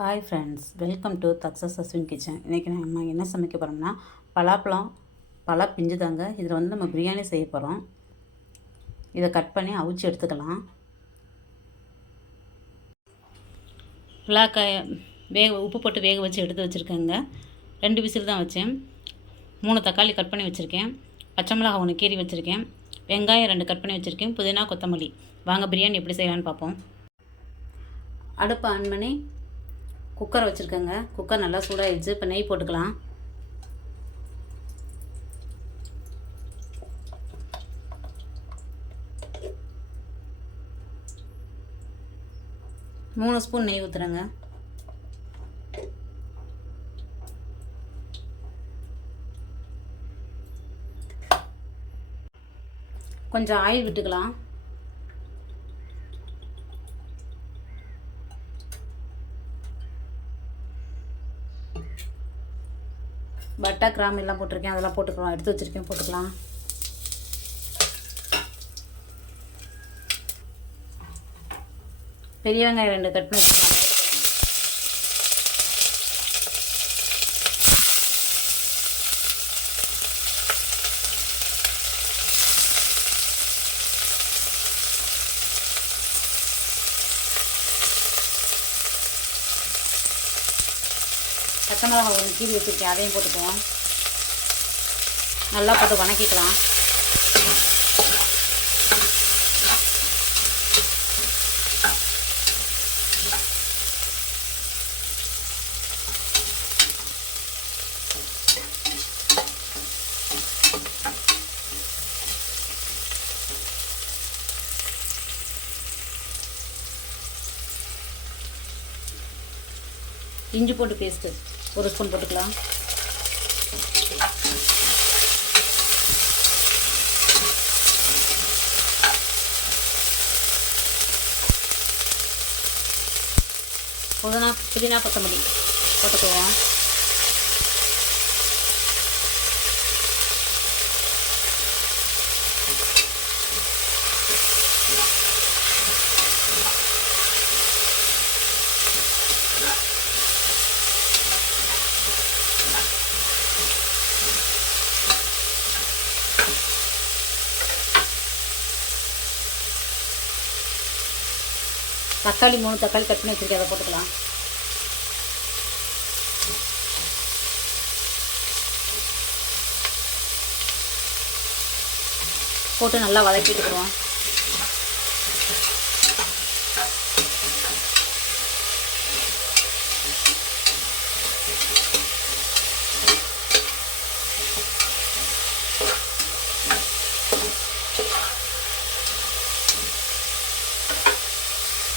Hi friends, welcome to தக்ஸஸ் Ashwin kitchen. இன்றைக்கி நம்ம என்ன சமைக்க போகிறோம்னா பலாப்பழம் பலா பிஞ்சு தாங்க. இதில் வந்து நம்ம பிரியாணி செய்ய போகிறோம். இதை கட் பண்ணி அவிச்சு எடுத்துக்கலாம். பலாக்காயை உப்பு போட்டு வேக வச்சு எடுத்து வச்சுருக்கேங்க. 2 விசில் தான் வச்சேன். 3 தக்காளி கட் பண்ணி வச்சுருக்கேன். பச்சை மிளகாய் 1 கீறி வச்சுருக்கேன். வெங்காயம் 2 கட் பண்ணி வச்சுருக்கேன். புதினா, கொத்தமல்லி. வாங்க பிரியாணி எப்படி செய்யலான்னு பார்ப்போம். அடுப்பு ஆன் பண்ணி குக்கர் வச்சுருக்கேங்க. குக்கர் நல்லா சூடாகிடுச்சு. இப்போ நெய் போட்டுக்கலாம். மூணு ஸ்பூன் நெய் ஊற்றுறேங்க. கொஞ்சம் ஆயில் விட்டுக்கலாம். பட்டை, கிராம்பு எல்லாம் போட்டிருக்கேன். அதெல்லாம் போட்டுக்கலாம். எடுத்து வச்சுருக்கேன், போட்டுக்கலாம். பெரிய வெங்காயம் 2 கட் பண்ணி வச்சுக்கலாம். பச்சை மிளகாய் 1 கீறி வச்சுருக்கேன். அதையும் போட்டுக்குவோம். நல்லா போட்டு வணக்கிக்கலாம். இஞ்சி பூண்டு பேஸ்ட்டு 1 ஸ்பூன் போட்டுக்கலாம். புதினா, கொத்தமல்லி போட்டுக்குவோம். தக்காளி 3 தக்காளி கட் பண்ணி வச்சுருக்கேன். அதை போட்டுக்கலாம். போட்டு நல்லா வதக்கிட்டுக்குவோம்.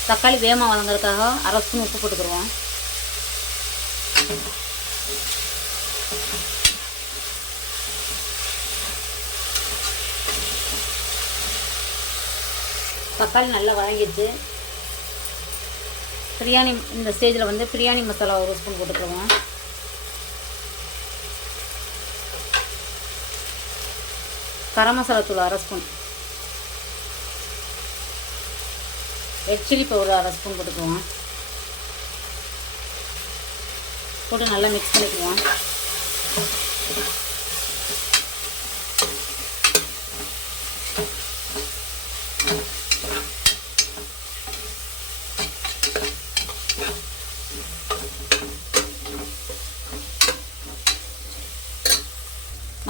தக்காளி வேகமாக வதங்கிறதுக்காக 1/2 ஸ்பூன் உப்பு போட்டுக்கிடுவோம். தக்காளி நல்லா வதங்கிடுச்சு. இந்த ஸ்டேஜில் வந்து பிரியாணி மசாலா 1 ஸ்பூன் போட்டுக்கிடுவோம். கரம் மசாலா தூள் 1/2 spoon. Red chilli powder 1/2 spoon போட்டுக்குவோம். போட்டு நல்லா மிக்ஸ் பண்ணிக்குவோம்.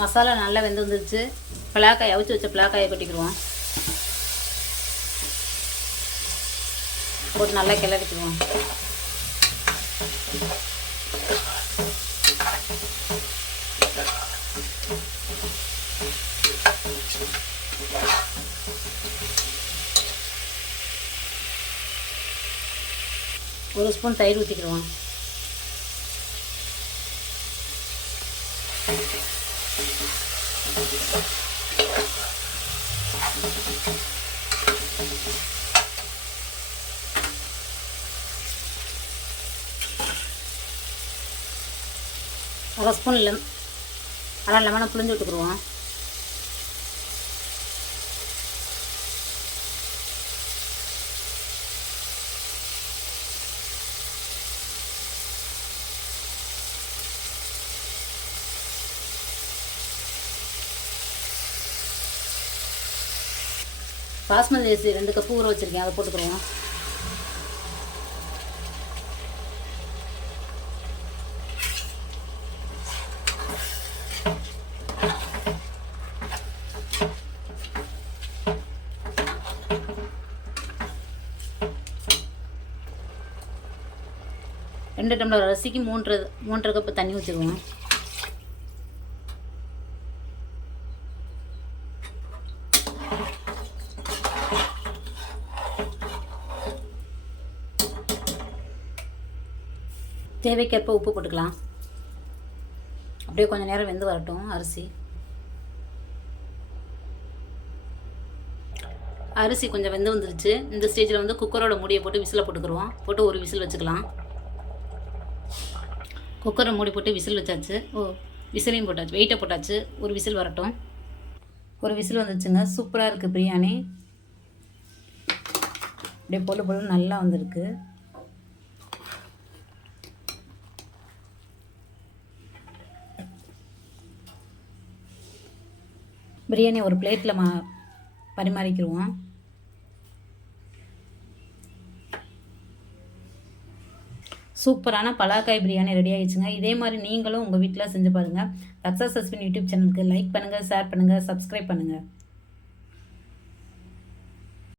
மசாலா நல்லா வெந்து வந்துருச்சு. பலாக்காய் அவிச்சு வச்ச பலாக்காயை கொட்டிக்கிடுவோம். போட்டு நல்லா கிளறிக்குவோம். ஒரு ஸ்பூன் தயிர் ஊற்றிக்கிடுவோம். அரை ஸ்பூன் அரை லெமனை புளிஞ்சு விட்டுக்குருவோம். பாஸ்மதி அரிசி 2 கப்பு ஊற வச்சுருக்கேன், அதை போட்டுக்கிறோம். ரெண்டு டம்ளர் அரிசிக்கு 3.5 கப்பு தண்ணி ஊற்றிடுவோம். தேவைக்கேற்ப உப்பு போட்டுக்கலாம். அப்படியே கொஞ்சம் நேரம் வெந்து வரட்டும். அரிசி கொஞ்சம் வெந்து வந்துருச்சு. இந்த ஸ்டேஜில் வந்து குக்கரோட மூடியை போட்டு விசிலை போட்டுக்கிறோம். போட்டு ஒரு விசில் வச்சுக்கலாம். குக்கரை மூடி போட்டு விசில் வச்சாச்சு. விசிலையும் போட்டாச்சு, வெயிட்டை போட்டாச்சு. ஒரு விசில் வரட்டும். ஒரு விசில் வந்துச்சுங்க. சூப்பராக இருக்குது பிரியாணி. அப்படியே பொழு நல்லா வந்திருக்கு. பிரியாணி ஒரு பிளேட்டில் பரிமாறிக்கிடுவோம். சூப்பரான பலாக்காய் பிரியாணி ரெடி ஆகிடுச்சுங்க. இதே மாதிரி நீங்களும் உங்கள் வீட்டில் செஞ்சு பாருங்கள். சக்ஸஸ் அஸ்வின் யூடியூப் சேனலுக்கு லைக் பண்ணுங்கள், ஷேர் பண்ணுங்கள், சப்ஸ்கிரைப் பண்ணுங்கள்.